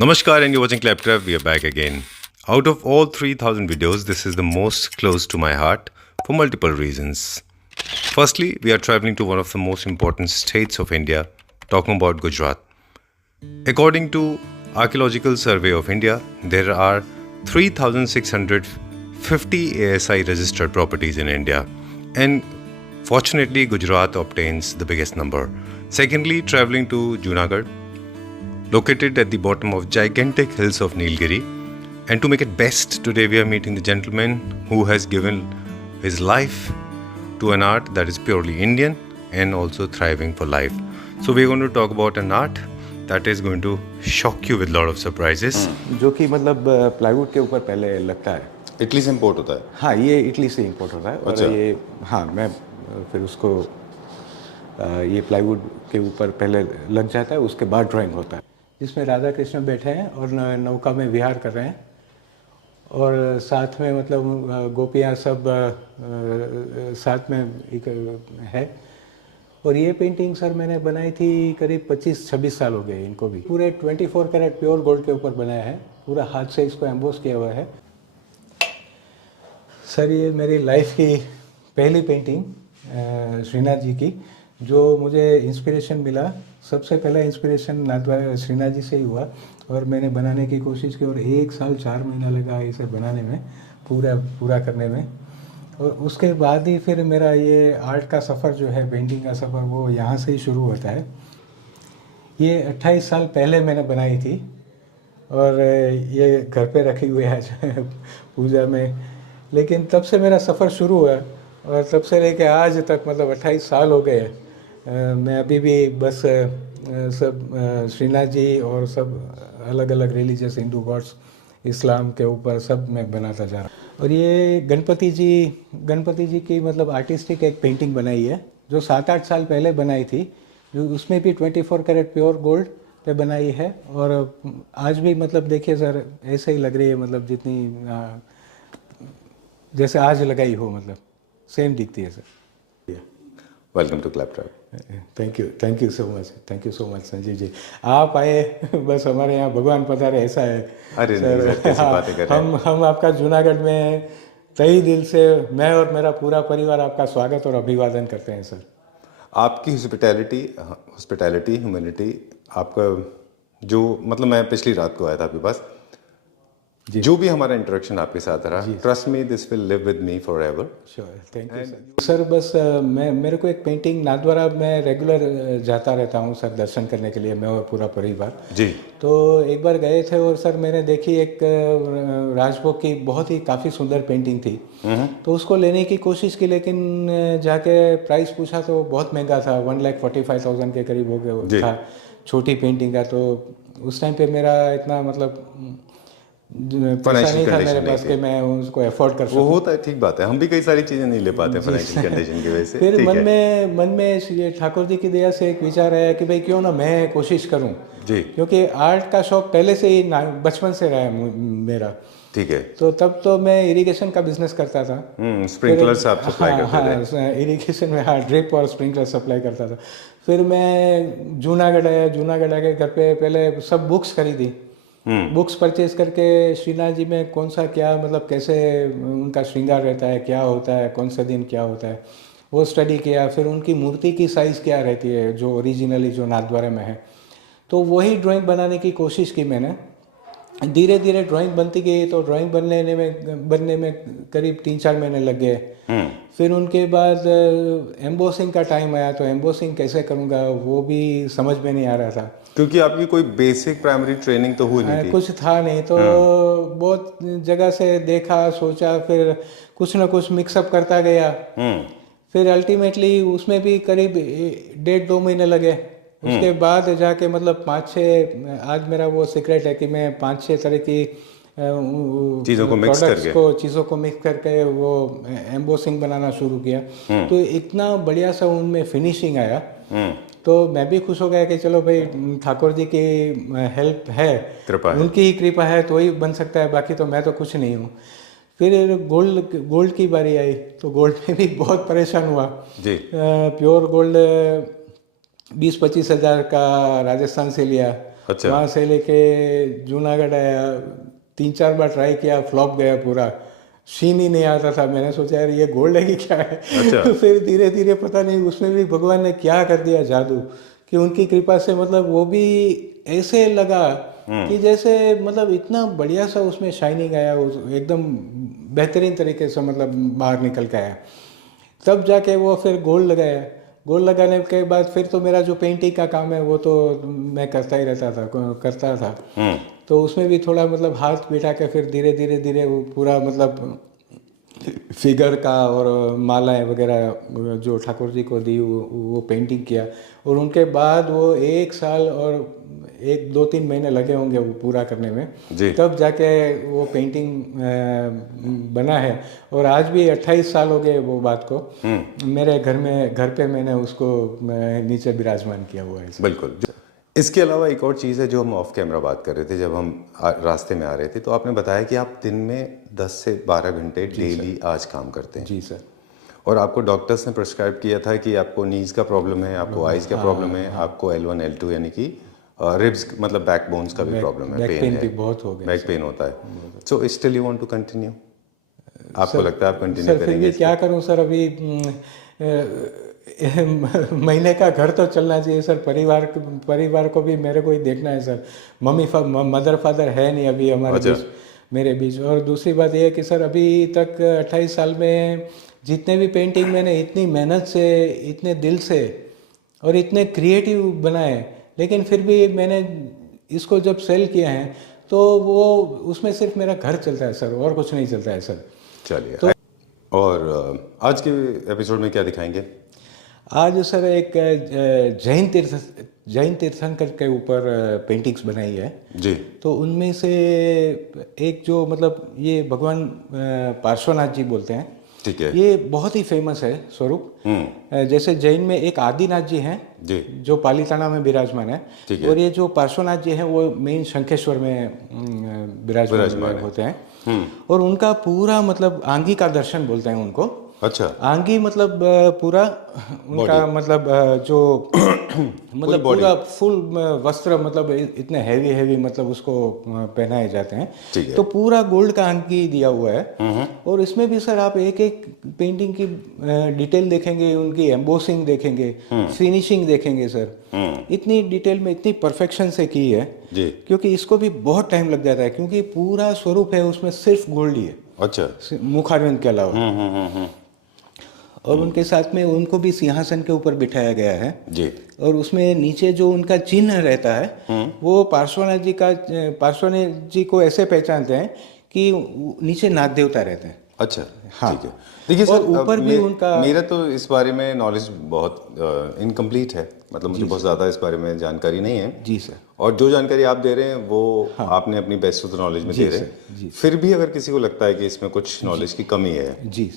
Namaskar and you're watching Claptrap. We are back again. Out of all 3000 videos, this is the most close to my heart for multiple reasons. Firstly, we are traveling to one of the most important states of India, talking about Gujarat. According to Archaeological Survey of India, there are 3650 ASI registered properties in India, and fortunately Gujarat obtains the biggest number. Secondly, traveling to Junagadh, located at the bottom of gigantic hills of Nilgiri. And to make it best, today we are meeting the gentleman who has given his life to an art that is purely Indian and also thriving for life. So we are going to talk about an art that is going to shock you with a lot of surprises. जो कि मतलब plywood के ऊपर पहले लगता है। Italy से import होता है। हाँ, ये इटली से इंपोर्ट होता है। अच्छा। और ये हाँ मैं फिर उसको ये प्लाईवुड के ऊपर पहले लग जाता है, उसके बाद ड्राइंग होता है, जिसमें राधा कृष्ण बैठे हैं और नौका में विहार कर रहे हैं और साथ में मतलब गोपियाँ सब साथ में एक है। और ये पेंटिंग सर मैंने बनाई थी करीब 25-26 साल हो गए इनको भी। पूरे 24 कैरेट प्योर गोल्ड के ऊपर बनाया है, पूरा हाथ से इसको एम्बोस किया हुआ है। सर ये मेरी लाइफ की पहली पेंटिंग श्रीनाथ जी की, जो मुझे इंस्पिरेशन मिला। सबसे पहला इंस्पिरेशन श्रीनाथ जी से ही हुआ और मैंने बनाने की कोशिश की और 1 साल 4 महीना लगा इसे बनाने में, पूरा करने में। और उसके बाद ही फिर मेरा ये आर्ट का सफ़र जो है, पेंटिंग का सफ़र, वो यहाँ से ही शुरू होता है। ये 28 साल पहले मैंने बनाई थी और ये घर पे रखी हुई है आज पूजा में। लेकिन तब से मेरा सफ़र शुरू हुआ और तब से लेके आज तक मतलब 28 साल हो गए। मैं अभी भी बस सब श्रीनाथ जी और सब अलग अलग रिलीजियस हिंदू गॉड्स, इस्लाम के ऊपर सब मैं बनाता जा रहा हूँ। और ये गणपति जी की मतलब आर्टिस्टिक एक पेंटिंग बनाई है, जो 7-8 साल पहले बनाई थी, जो उसमें भी 24 कैरेट प्योर गोल्ड पे बनाई है। और आज भी मतलब देखिए सर, ऐसे ही लग रही है, मतलब जितनी जैसे आज लगाई हो, मतलब सेम दिखती है sir. Welcome to Claptrap. Thank you so much Sanjeev ji. आप आए बस हमारे यहाँ भगवान पधारे, ऐसा है। अरे सर, कैसी बातें कर रहे हैं। हम आपका जूनागढ़ में तहे दिल से, मैं और मेरा पूरा परिवार आपका स्वागत और अभिवादन करते हैं सर। आपकी हॉस्पिटैलिटी, ह्यूमैनिटी, आपका जो मतलब मैं पिछली रात को आया था आपके पास, जो भी हमारा इंटरेक्शन आपके साथ रहा, trust me, this will live with me for ever. Sure, thank you sir. बस मेरे को एक पेंटिंग नाथद्वारा मैं रेगुलर जाता रहता हूँ सर दर्शन करने के लिए, मैं और पूरा परिवार जी। तो एक बार गए थे और सर मैंने देखी एक राजभोग की बहुत ही काफ़ी सुंदर पेंटिंग थी, तो उसको लेने की कोशिश की, लेकिन जाके प्राइस पूछा तो बहुत महंगा था, 1,45,000 के करीब हो गया था छोटी पेंटिंग का। तो उस टाइम पे मेरा इतना मतलब पैसा नहीं था मेरे पास कि मैं उसको अफोर्ड कर सकूं। वो होता है, ठीक बात है, हम भी कई सारी चीज़ें नहीं ले पाते फाइनेंशियल कंडीशन की वजह से। फिर मन में श्री ठाकुर जी की दया से एक विचार आया कि भाई क्यों ना मैं कोशिश करूं जी, क्योंकि आर्ट का शौक पहले से ही बचपन से रहा है मेरा। ठीक है। तो तब तो मैं इरिगेशन का बिजनेस करता था। स्प्रिंकलर्स आप सप्लाई करते थे। इरिगेशन में हाँ, ड्रिप और स्प्रिंकलर सप्लाई करता था। फिर मैं जूनागढ़ आके घर पे पहले सब बुक्स खरीदी, बुक्स परचेज करके श्रीनाथ जी में कौन सा क्या मतलब कैसे उनका श्रृंगार रहता है, क्या होता है, कौन सा दिन क्या होता है, वो स्टडी किया। फिर उनकी मूर्ति की साइज़ क्या रहती है जो ओरिजिनली जो नाथद्वारा में है, तो वही ड्राइंग बनाने की कोशिश की मैंने। धीरे धीरे ड्राइंग बनती गई, तो ड्राइंग बनने में करीब 3-4 महीने लग गए। फिर उनके बाद एम्बोसिंग का टाइम आया, तो एम्बोसिंग कैसे करूँगा वो भी समझ में नहीं आ रहा था, क्योंकि आपकी कोई बेसिक प्राइमरी ट्रेनिंग तो हुई नहीं थी, कुछ था नहीं। तो बहुत जगह से देखा, सोचा, फिर कुछ ना कुछ मिक्सअप करता गया। फिर अल्टीमेटली उसमें भी करीब 1.5-2 महीने लगे। उसके बाद जाके मतलब 5-6, आज मेरा वो सीक्रेट है कि मैं 5-6 तरह की चीज़ों को मिक्स करके वो एम्बोसिंग बनाना शुरू किया। तो इतना बढ़िया सा उनमें फिनिशिंग आया, तो मैं भी खुश हो गया कि चलो भाई ठाकुर जी की हेल्प है, उनकी ही कृपा है तो ही बन सकता है, बाकी तो मैं तो कुछ नहीं हूँ। फिर गोल्ड की बारी आई, तो गोल्ड में भी बहुत परेशान हुआ जी। प्योर गोल्ड 20-25 हज़ार का राजस्थान से लिया अच्छा। वहाँ से लेके जूनागढ़ आया, 3-4 बार ट्राई किया, फ्लॉप गया पूरा, सीन ही नहीं आता था। मैंने सोचा यार ये गोल्ड है कि क्या है। अच्छा। तो फिर धीरे धीरे पता नहीं उसमें भी भगवान ने क्या कर दिया जादू, कि उनकी कृपा से मतलब वो भी ऐसे लगा कि जैसे मतलब इतना बढ़िया सा उसमें शाइनिंग आया, एकदम बेहतरीन तरीके से मतलब बाहर निकल के आया। तब जाके वो फिर गोल्ड लगाया। गोल्ड लगाने के बाद फिर तो मेरा जो पेंटिंग का काम है वो तो मैं करता ही करता था। तो उसमें भी थोड़ा मतलब हाथ बिठा के फिर धीरे धीरे वो पूरा मतलब फिगर का और मालाएं वगैरह जो ठाकुर जी को दी वो पेंटिंग किया। और उनके बाद वो 1 साल और 1-2-3 महीने लगे होंगे वो पूरा करने में, तब जाके वो पेंटिंग बना है। और आज भी 28 साल हो गए वो बात को, मेरे घर पे मैंने उसको नीचे विराजमान किया हुआ है। बिल्कुल। इसके अलावा एक और चीज़ है जो हम ऑफ कैमरा बात कर रहे थे, जब हम रास्ते में आ रहे थे तो आपने बताया कि आप दिन में 10 से 12 घंटे डेली आज काम करते हैं। जी सर। और आपको डॉक्टर्स ने प्रिस्क्राइब किया था कि आपको नीज का प्रॉब्लम है, आपको आइज का प्रॉब्लम है, आपको L1 L2 यानी कि रिब्स मतलब बैक बोन्स का भी प्रॉब्लम है, पेन है, बहुत हो गया, बैक पेन होता है। So still you want to continue? आपको लगता है आप कंटिन्यू सर? करेंगे? फिर भी क्या करूं सर, अभी महीने का घर तो चलना चाहिए सर, परिवार को भी मेरे को ही देखना है सर। मदर फादर है नहीं अभी हमारे बीच, मेरे बीच। और दूसरी बात यह है कि सर अभी तक 28 साल में जितने भी पेंटिंग मैंने इतनी मेहनत से, इतने दिल से और इतने क्रिएटिव बनाए, लेकिन फिर भी मैंने इसको जब सेल किया है तो वो उसमें सिर्फ मेरा घर चलता है सर, और कुछ नहीं चलता है सर। चलिए तो, और आज के एपिसोड में क्या दिखाएंगे? आज सर एक जैन तीर्थंकर के ऊपर पेंटिंग्स बनाई है जी। तो उनमें से एक जो मतलब ये भगवान पार्श्वनाथ जी बोलते हैं, ठीक है, ये बहुत ही फेमस है स्वरूप। जैसे जैन में एक आदिनाथ जी हैं जी, जो पालीताना में विराजमान है, और ये जो पार्श्वनाथ जी हैं वो मेन शंखेश्वर में विराजमान होते हैं। और उनका पूरा मतलब आंगी का दर्शन बोलते हैं उनको। अच्छा। आंगी मतलब पूरा उनका मतलब जो मतलब पूरा फुल वस्त्र मतलब इतने हैवी मतलब उसको पहनाए जाते हैं, तो पूरा गोल्ड का आंगी दिया हुआ है। और इसमें भी सर आप एक एक पेंटिंग की डिटेल देखेंगे, उनकी एम्बोसिंग देखेंगे, फिनिशिंग देखेंगे सर, इतनी डिटेल में इतनी परफेक्शन से की है जी। क्योंकि इसको भी बहुत टाइम लग जाता है, क्योंकि पूरा स्वरूप है उसमें सिर्फ गोल्ड ही है। अच्छा। मुखारविंद के अलावा। और उनके साथ में उनको भी सिंहासन के ऊपर बिठाया गया है जी। और उसमें नीचे जो उनका चिन्ह रहता है वो पार्श्वनाथ जी को ऐसे पहचानते हैं कि नीचे नाग देवता रहते हैं। अच्छा, हाँ। ठीक है। देखिए सर, ऊपर भी उनका मेरा तो इस बारे में नॉलेज बहुत इनकम्प्लीट है, मतलब मुझे बहुत ज़्यादा इस बारे में जानकारी नहीं है। जी सर। और जो जानकारी आप दे रहे हैं वो आपने अपनी बेस्ट ऑफ द नॉलेज में दे रहे हैं। फिर भी अगर किसी को लगता है कि इसमें कुछ नॉलेज की कमी है,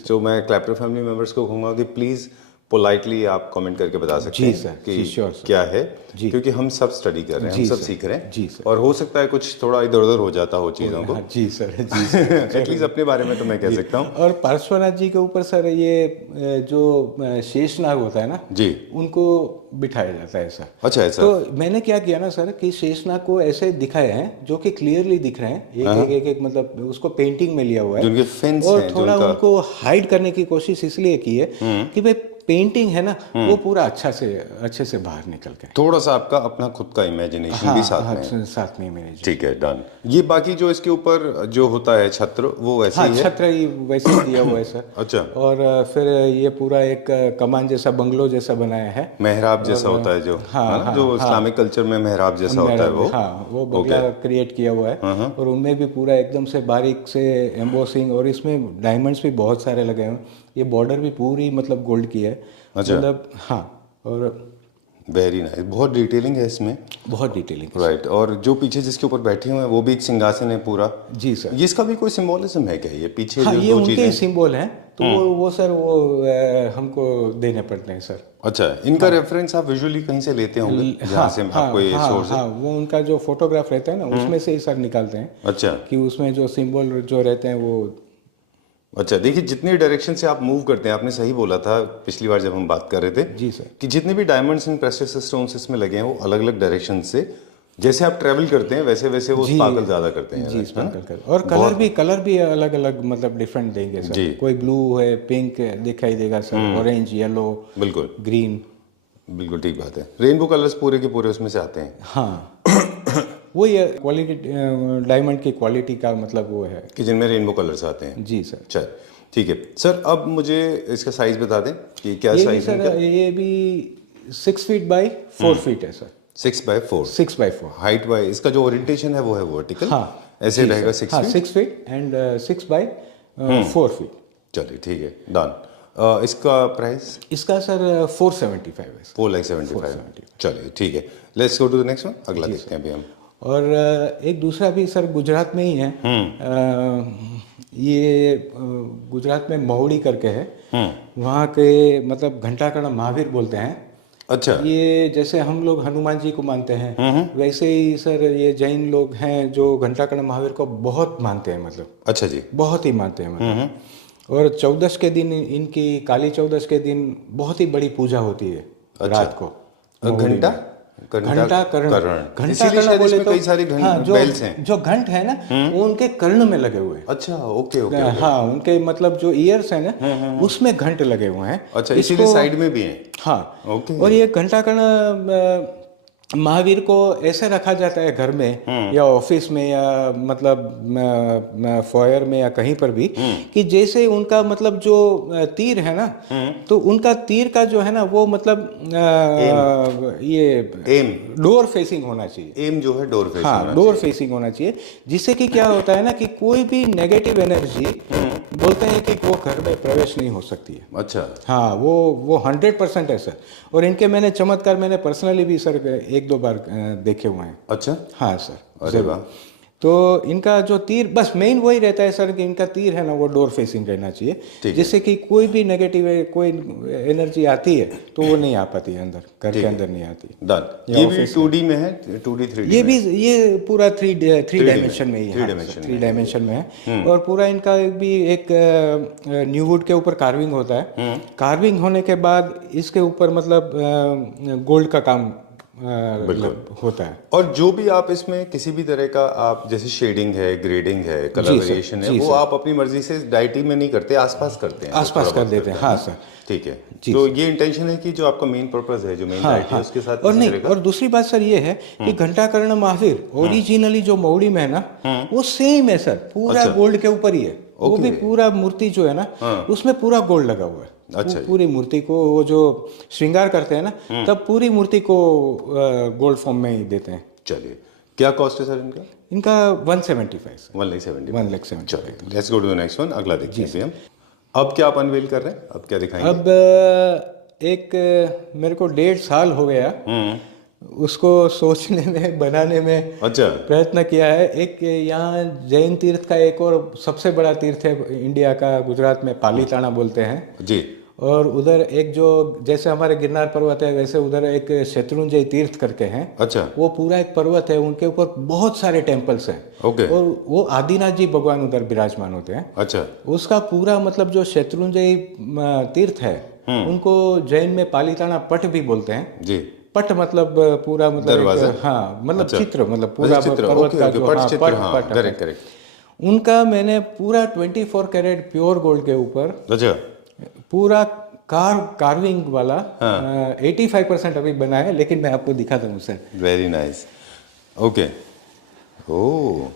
तो मैं क्लैप्टर फैमिली मेंबर्स को कहूँगा कि प्लीज़ पोलाइटली आप कमेंट करके बता सकते हैं कि क्या है, क्योंकि हम सब स्टडी कर रहे हैं, हम सब सीख रहे हैं। और हो सकता है कुछ थोड़ा इधर उधर हो जाता हो चीज़ों को। जी सर, जी सर। एटलीस्ट अपने बारे में तो मैं कह सकता हूँ। और पार्श्वनाथ जी के ऊपर सर ये जो शेषनाग होता है ना जी, उनको बिठाया जाता है सर। अच्छा ऐसा। तो मैंने क्या किया ना सर कि शेषनाग को ऐसे दिखाए हैं जो कि क्लियरली दिख रहे हैं, एक मतलब उसको पेंटिंग में लिया हुआ है, जिनके फेंस और हैं, थोड़ा उनको हाइड करने की कोशिश इसलिए की है कि भाई पेंटिंग है ना वो पूरा अच्छे से बाहर निकल के, थोड़ा सा आपका अपना खुद का इमेजिनेशन भी साथ में इमेजिनेशन। ठीक है, डन। ये बाकी जो इसके ऊपर जो होता है छत्र, वो वैसे ही है? छत्र ही वैसे ही दिया हुआ है सर। अच्छा। और फिर ये पूरा एक कमान जैसा बंगलो जैसा बनाया है, मेहराब जैसा होता है जो, जो इस्लामिक कल्चर में मेहराब जैसा होता है वो बंगला क्रिएट किया हुआ है। और उनमें भी पूरा एकदम से बारीक से एम्बोसिंग, और इसमें डायमंड्स भी बहुत सारे लगे हैं। ये बॉर्डर भी पूरी मतलब गोल्ड की है। अच्छा। मतलब और वेरी नाइस, बहुत डिटेलिंग है इसमें, बहुत डिटेलिंग। राइट। और जो पीछे जिसके ऊपर बैठे हुए हैं वो भी एक सिंहासन है पूरा। जी सर। ये इसका भी कोई सिंबोलिज्म है क्या? ये पीछे हाँ, जो ये दो उनके चीजें सिंबल हैं, तो वो सर वो हमको देने पड़ते हैं सर। अच्छा, इनका रेफरेंस आप विजुअली कहीं से लेते होंगे जहाँ से आपको ये सोर्स है? हाँ, वो उनका जो फोटोग्राफ रहता है ना उसमें से ही सर निकालते हैं। अच्छा। कि उसमें जो सिंबल जो रहते हैं वो। अच्छा, देखिए जितनी डायरेक्शन से आप मूव करते हैं, आपने सही बोला था पिछली बार जब हम बात कर रहे थे जी सर, कि जितने भी डायमंड्स एंड प्रेशियस स्टोन्स इसमें लगे हैं वो अलग अलग डायरेक्शन से जैसे आप ट्रैवल करते हैं वैसे वैसे वो जी, स्पार्कल ज्यादा करते हैं, जी है ना? स्पार्कल कर, और कलर भी अलग अलग मतलब डिफरेंट देंगे सर। जी। कोई ब्लू है, पिंक दिखाई देगा सर, ऑरेंज, येलो, बिल्कुल ग्रीन। बिल्कुल ठीक बात है। रेनबो कलर्स पूरे के पूरे उसमें से आते हैं। हाँ वो ये क्वालिटी, डायमंड की क्वालिटी का मतलब वो है। कि जिनमें रेनबो कलर्स आते हैं। जी सर। चल ठीक है सर, अब मुझे इसका साइज बता दें कि क्या ये भी साइज सर, ये भी 6 फीट बाई 4 फीट है sir. 6x4। 6x4। Height wise इसका जो ओरिएंटेशन है वो है वर्टिकल। हाँ ऐसे जी रहेगा सर। 6 हाँ feet. 6 feet and 6 by 4 feet. चलिए ठीक है, डन। इसका प्राइस इसका सर 475 है सर। 4,75,000। चलिए ठीक है, let's go to the next one. अगला देखते हैं अभी हम। और एक दूसरा भी सर गुजरात में ही है। ये गुजरात में महुड़ी करके है। वहाँ के मतलब घंटाकर्ण महावीर बोलते हैं। अच्छा। ये जैसे हम लोग हनुमान जी को मानते हैं, वैसे ही सर ये जैन लोग हैं जो घंटाकर्ण महावीर को बहुत मानते हैं, मतलब अच्छा जी। बहुत ही मानते हैं मतलब। और चौदस के दिन, इनकी काली चौदस के दिन बहुत ही बड़ी पूजा होती है। अच्छा। रात को घंटा घंटाकर्ण इसीलिए शायद बोले इसमें तो कई सारे हाँ, बेल्स हैं। जो घंट है ना, वो उनके कर्ण में लगे हुए हैं। अच्छा, ओके ओके। हाँ, उनके मतलब जो ईयर्स है ना, उसमें घंट लगे हुए हैं। अच्छा, इसीलिए साइड में भी हैं। हाँ ओके। और ये घंटाकर्ण महावीर को ऐसे रखा जाता है घर में या ऑफिस में या मतलब फॉयर में या कहीं पर भी, कि जैसे उनका मतलब जो तीर है ना, तो उनका तीर का जो है ना वो मतलब ये एम डोर फेसिंग होना चाहिए। एम जो है डोर फेस हाँ, डोर फेसिंग होना चाहिए, जिससे कि क्या होता है ना कि कोई भी नेगेटिव एनर्जी बोलते हैं कि वो घर में प्रवेश नहीं हो सकती है। अच्छा। हाँ, वो 100% है सर। और इनके मैंने चमत्कार मैंने पर्सनली भी सर 1-2 बार देखे हुए हैं। अच्छा। हाँ सर। अरे वाह। तो इनका जो तीर बस मेन वही रहता है सर कि इनका तीर है ना वो डोर फेसिंग रहना चाहिए, जिससे कि कोई भी नेगेटिव कोई एनर्जी आती है तो वो नहीं आ पाती है अंदर, घर के अंदर नहीं आती। डन। ये भी 2D में है, 2D 3D ये में? भी ये पूरा 3 डायमेंशन में ही है। 3 डायमेंशन में है। और पूरा इनका भी एक न्यू वुड के ऊपर कार्विंग होता है। कार्विंग होने के बाद इसके ऊपर मतलब गोल्ड का काम होता है। और जो भी आप इसमें किसी भी तरह का आप जैसे शेडिंग है, ग्रेडिंग है, कलर वेरिएशन है, वो आप अपनी मर्जी से डायटी में नहीं करते, आसपास करते हैं, आसपास कर देते हैं। हाँ सर। ठीक है। तो ये इंटेंशन है कि जो आपका मेन पर्पस है, जो मेन डाइट है, उसके साथ और नहीं, और दूसरी बात सर ये है कि घंटाकर्ण महावीर ओरिजिनली जो महुड़ी में है ना, वो सेम है सर, पूरा गोल्ड के ऊपर ही है। वो भी पूरा मूर्ति जो है ना, उसमें पूरा गोल्ड लगा हुआ है। अच्छा। पूरी मूर्ति को वो जो श्रृंगार करते हैं ना, तब पूरी मूर्ति को गोल्ड फॉर्म में ही देते हैं। चलिए, क्या कॉस्ट है सर इनका? इनका 175 सर। 1,70,000। 1,70,000। चलिए, let's go to the next one. अगला देखते हैं हम। अब क्या आप अनवेल कर रहे हैं? अब क्या दिखाएंगे? अब एक मेरे को 1.5 साल हो गया उसको सोचने में, बनाने में अच्छा। प्रयत्न किया है। एक यहाँ जैन तीर्थ का एक और सबसे बड़ा तीर्थ है इंडिया का, गुजरात में पालीताना बोलते हैं जी। और उधर एक जो जैसे हमारे गिरनार पर्वत है, वैसे उधर एक शत्रुंजय तीर्थ करके हैं। अच्छा। वो पूरा एक पर्वत है, उनके ऊपर बहुत सारे टेम्पल्स हैं। ओके। और वो आदिनाथ जी भगवान उधर विराजमान होते हैं। अच्छा। उसका पूरा मतलब जो शत्रुंजय तीर्थ है, उनको जैन में पालीताना पट भी बोलते हैं। जी। पट मतलब पूरा मतलब दरवाजा। हाँ, मतलब अच्छा। चित्र, मतलब पूरा पर्वत का जो पट। करेक्ट। उनका मैंने पूरा 24 कैरेट प्योर गोल्ड के ऊपर अच्छा। पूरा कार्विंग वाला 85% अभी बना है, लेकिन मैं आपको दिखाता हूँ सर। Very nice. ओके। ओह,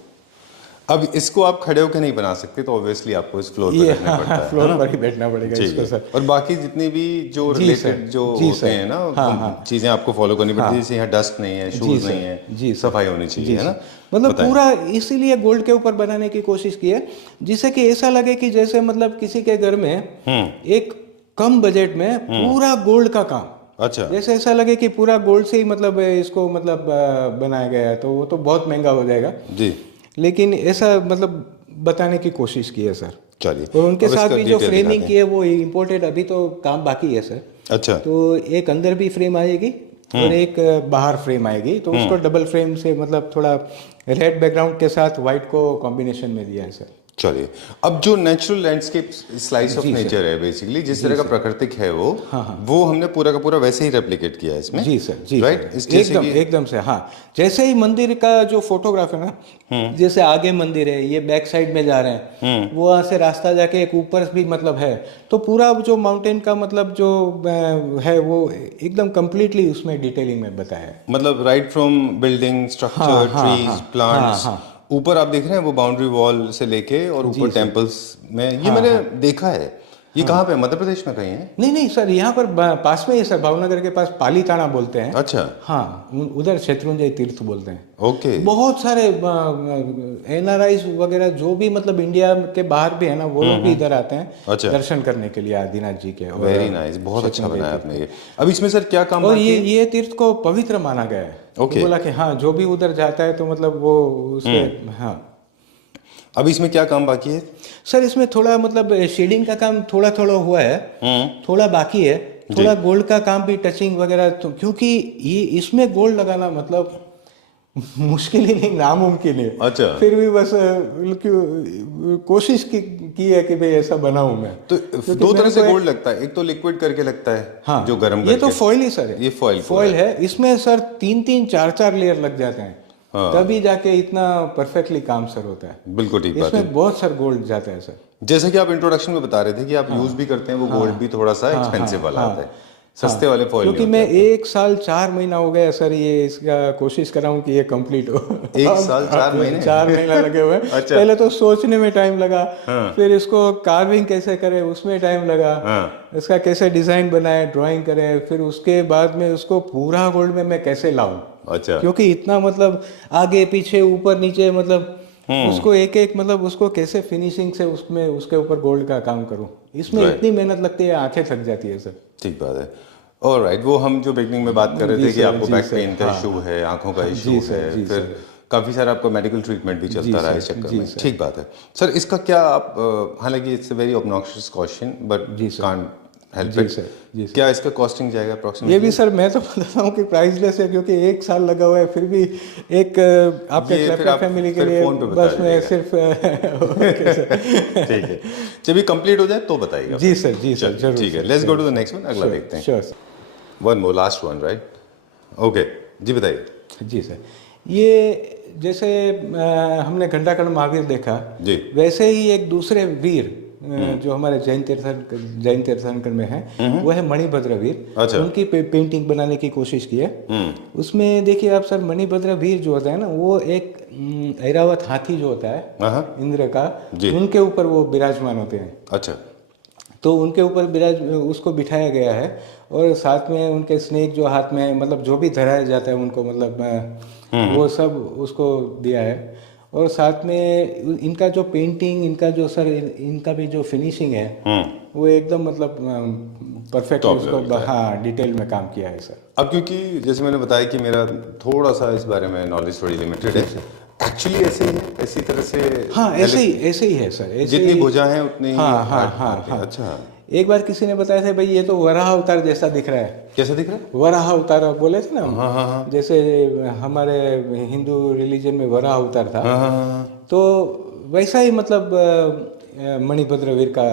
अब इसको आप खड़े होकर नहीं बना सकते, तो ऑब्वियसली आपको इस फ्लोर पर बैठना पड़ता है। फ्लोर पर ही बैठना पड़ेगा इसको सर। और बाकी जितनी भी जो रिलेटेड जो होते हैं ना, चीजें आपको फॉलो करनी पड़ती है। जैसे यहाँ डस्ट नहीं है, शूज नहीं है, सफाई होनी चाहिए, है ना? मतलब पूरा इसीलिए गोल्ड के ऊपर बनाने की कोशिश की है, जिससे कि ऐसा लगे कि जैसे मतलब किसी के घर में एक कम बजट में पूरा गोल्ड का काम। अच्छा। जैसे ऐसा लगे कि पूरा गोल्ड से ही मतलब इसको मतलब बनाया गया है, तो वो तो बहुत महंगा हो जाएगा जी। लेकिन ऐसा मतलब बताने की कोशिश की है सर। चलिए। और उनके साथ भी जो फ्रेमिंग की है वो इम्पोर्टेड, अभी तो काम बाकी है सर। अच्छा। तो एक अंदर भी फ्रेम आएगी और एक बाहर फ्रेम आएगी, तो उसको डबल फ्रेम से मतलब थोड़ा रेड बैकग्राउंड के साथ व्हाइट को कॉम्बिनेशन में दिया है सर। चलिए, अब जो नेचुरल लैंडस्केप स्लाइस ऑफ जी, सर। नेचर है बेसिकली, जिस तरह का प्राकृतिक है वो हमने पूरा का पूरा वैसे ही रेप्लिकेट किया है इसमें। जी सर, जी राइट, सर, इस जैसे एकदम कि एकदम से। हाँ, जैसे ही मंदिर का जो फोटोग्राफ है ना, जैसे आगे मंदिर है, ये बैक साइड में जा रहे हैं, वो वहाँ से रास्ता जाके एक ऊपर भी मतलब है, तो पूरा जो माउंटेन का मतलब जो है वो एकदम कंप्लीटली उसमें डिटेलिंग में बताया है। मतलब right from building, structure, trees, plants, हाँ। ऊपर आप देख रहे हैं वो बाउंड्री वॉल से लेके और ऊपर टेम्पल्स में, ये मैंने देखा है। ये कहाँ पे, मध्य प्रदेश में कहीं है? नहीं नहीं सर, यहाँ पर पास में ही सर, भावनगर के पास पालीताना बोलते हैं। अच्छा, हाँ, उधर शत्रुंजय तीर्थ बोलते हैं। ओके। बहुत सारे एनआरआईज वगैरह जो भी मतलब इंडिया के बाहर भी है ना, वो लोग भी इधर आते हैं अच्छा, दर्शन करने के लिए आदिनाथ जी के। वेरी नाइस, बहुत अच्छा बनाया आपने ये। अब इसमें सर क्या काम और बाकी है? ये तीर्थ को पवित्र माना गया है। ओके। बोला कि हाँ, जो भी उधर जाता है तो मतलब वो उसके हाँ। अब इसमें क्या काम बाकी है? सर इसमें थोड़ा मतलब शेडिंग का काम थोड़ा थोड़ा हुआ है, थोड़ा बाकी है, थोड़ा गोल्ड का काम भी, टचिंग वगैरह, तो क्योंकि ये इसमें गोल्ड लगाना मतलब मुश्किल ही नहीं, नामुमकिन है। अच्छा। फिर भी बस कोशिश की है कि भाई ऐसा बनाऊं मैं। तो दो तरह से गोल्ड लगता है, एक तो लिक्विड करके लगता है, हाँ, जो गर्म ये तो करके। फॉइल ही सर है, ये फॉइल है। इसमें सर 3-3 4-4 लेयर लग जाते हैं, हाँ। तभी जाके इतना परफेक्टली काम सर होता है। बिल्कुल ठीक बात है। इसमें बहुत सर गोल्ड जाता है सर। जैसे कि आप इंट्रोडक्शन में बता रहे थे कि आप यूज भी करते हैं, वो गोल्ड भी थोड़ा सा एक्सपेंसिव वाला आता है, सस्ते वाले फॉइल। क्योंकि मैं 1 साल 4 महीना हो गया सर ये इसका कोशिश कर रहा हूँ कि ये कंप्लीट हो। 1 साल 4 महीने? 4 महीना लगे हुए। अच्छा। पहले तो सोचने में टाइम लगा, फिर इसको कार्विंग कैसे करें उसमें टाइम लगा, इसका कैसे डिजाइन बनाए, ड्राइंग करें, फिर उसके बाद में उसको पूरा गोल्ड में मैं कैसे लाऊं। अच्छा। क्योंकि इतना मतलब आगे पीछे ऊपर नीचे मतलब उसको एक एक मतलब उसको कैसे फिनिशिंग से उसमें उसके ऊपर गोल्ड का काम करूं, इसमें इतनी मेहनत लगती है, आंखें थक जाती है सर। ठीक बात है। ऑलराइट, वो हम जो बिगनिंग में बात कर रहे थे कि आपको बैक पेन का इशू है, आंखों का इशू है, फिर काफ़ी सारा आपका मेडिकल ट्रीटमेंट भी चलता रहा है इस चक्कर में। ठीक बात है सर। इसका क्या आप, हालांकि it's a very obnoxious question but can't help it, क्या इसका कॉस्टिंग जाएगा अप्रॉक्सीमेटली? ये भी सर मैं तो बताता हूँ कि प्राइसलेस है, क्योंकि 1 साल लगा हुआ है, फिर भी एक आपके क्लैपटॉप फैमिली के लिए बस मैं सिर्फ ठीक है, जब ये कंप्लीट हो जाए तो बताइएगा। जी सर, जी सर, जरूर। ठीक है, let's go to the next one, अगला देखते हैं। Sure. One more, last one, right? Okay जी, बताइए। जी सर, ये जैसे हमने घंटाकर्ण महावीर देखा जी, वैसे ही एक दूसरे वीर जो हमारे जैन तीर्थंकर में है, वो है मणिभद्र वीर। अच्छा। उनकी पेंटिंग बनाने की कोशिश की है। उसमें देखिए आप सर, मणिभद्र वीर जो होता है ना, वो एक ऐरावत हाथी जो होता है इंद्र का, उनके ऊपर वो विराजमान होते हैं। अच्छा। तो उनके ऊपर उसको बिठाया गया है, और साथ में उनके स्नेक जो हाथ में मतलब जो भी धराया जाता है उनको मतलब वो सब उसको दिया है। और साथ में इनका जो पेंटिंग, इनका जो सर इनका भी जो फिनिशिंग है वो एकदम मतलब परफेक्ट, उसको हाँ डिटेल में काम किया है सर। अब क्योंकि जैसे मैंने बताया कि मेरा थोड़ा सा इस बारे में नॉलेज थोड़ी लिमिटेड है, एक्चुअली ऐसे ही है, इसी तरह से? हाँ, ऐसे ही है सर, जितनी भुजा है उतनी ही। हाँ। अच्छा। एक बार किसी ने बताया था भाई ये तो वराह अवतार जैसा दिख रहा है। कैसा दिख रहा है? वराह अवतार बोले थे ना। हाँ। जैसे हमारे हिंदू रिलीजन में वराह अवतार था। हाँ। तो वैसा ही मतलब मणिभद्र वीर का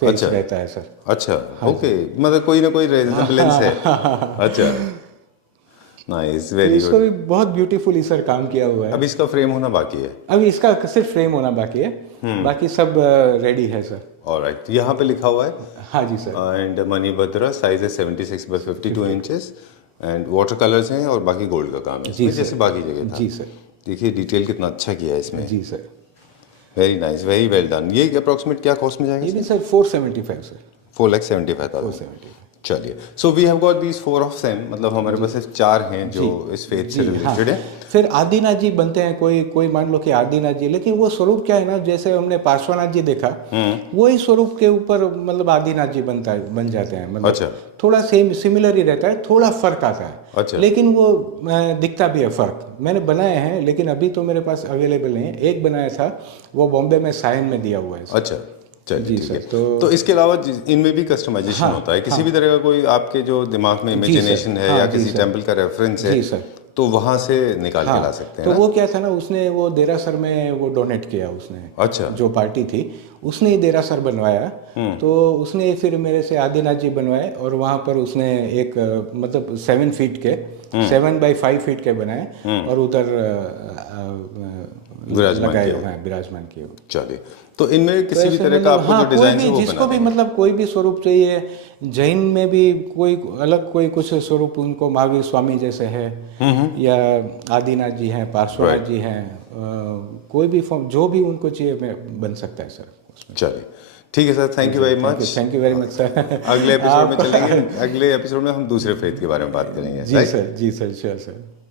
फेस रहता है सर। अच्छा, ओके, मतलब कोई ना कोई रेज़ेम्बलेंस है। अच्छा, नाइस, वेरी गुड। इसको भी बहुत ब्यूटीफुली सर काम किया हुआ है। अब इसका फ्रेम होना बाकी है? अभी इसका सिर्फ फ्रेम होना बाकी है, बाकी सब रेडी है सर। ऑलराइट, यहाँ पे लिखा हुआ है? हाँ जी सर। एंड मणिभद्र साइज है 76 by 52 inches, and water colours हैं और बाकी गोल्ड का काम है इसमें, जैसे बाकी जगह था। जी सर। देखिए डिटेल कितना अच्छा किया है इसमें। जी sir, very nice, very well done. ये अप्रोक्सीमेट क्या कॉस्ट में जाएगा? ये भी सर 475 सर। 4,75,000। चलिए, so we have got these 4 of same, मतलब हमारे पास सिर्फ 4 हैं जो इस फेथ से रिलेटेड है। फिर आदिनाथ जी बनते हैं, कोई मान लो कि आदिनाथ जी, लेकिन वो स्वरूप क्या है ना, जैसे हमने पार्श्वनाथ जी देखा, वही स्वरूप के ऊपर मतलब आदिनाथ जी बन जाते हैं। मतलब अच्छा। थोड़ा सेम सिमिलर ही रहता है, थोड़ा फर्क आता है। अच्छा। लेकिन वो दिखता भी है फर्क। मैंने बनाए हैं, लेकिन अभी तो मेरे पास अवेलेबल नहीं है। एक बनाया था, वो बॉम्बे में साइन में दिया हुआ है। अच्छा, चलिए जी ठीक सर। है। तो इसके अलावा इनमें भी कस्टमाइजेशन होता है, किसी भी तरह का कोई आपके जो दिमाग में इमेजिनेशन है या किसी टेम्पल का रेफरेंस है, तो वहां से निकाल के ला सकते हैं तो ना? वो क्या था ना, उसने वो देरासर में वो डोनेट किया उसने। अच्छा। जो पार्टी थी उसने ही देरासर बनवाया। तो उसने फिर मेरे से आदिनाथ जी बनवाए, और वहाँ पर उसने एक मतलब 7 फीट के 7 बाई 5 फीट के बनाए, और उधर लगाए हुए हैं, विराजमान किए हुए। चलिए, तो इनमें किसी भी ऐसे तरह का मतलब, आपको जो कोई डिजाइन भी है वो जिसको बना भी देंगे। मतलब कोई भी स्वरूप चाहिए, जैन में भी कोई अलग कोई कुछ स्वरूप उनको महावीर स्वामी जैसे है, या आदिनाथ जी हैं, पार्श्वनाथ जी हैं, कोई भी फॉर्म जो भी उनको चाहिए बन सकता है सर। चलिए, ठीक है sir, thank you very much. Thank you very much sir. अगले एपिसोड में चलेंगे, अगले एपिसोड में हम दूसरे फेथ के बारे में बात करेंगे। जी सर, जी सर, श्योर सर।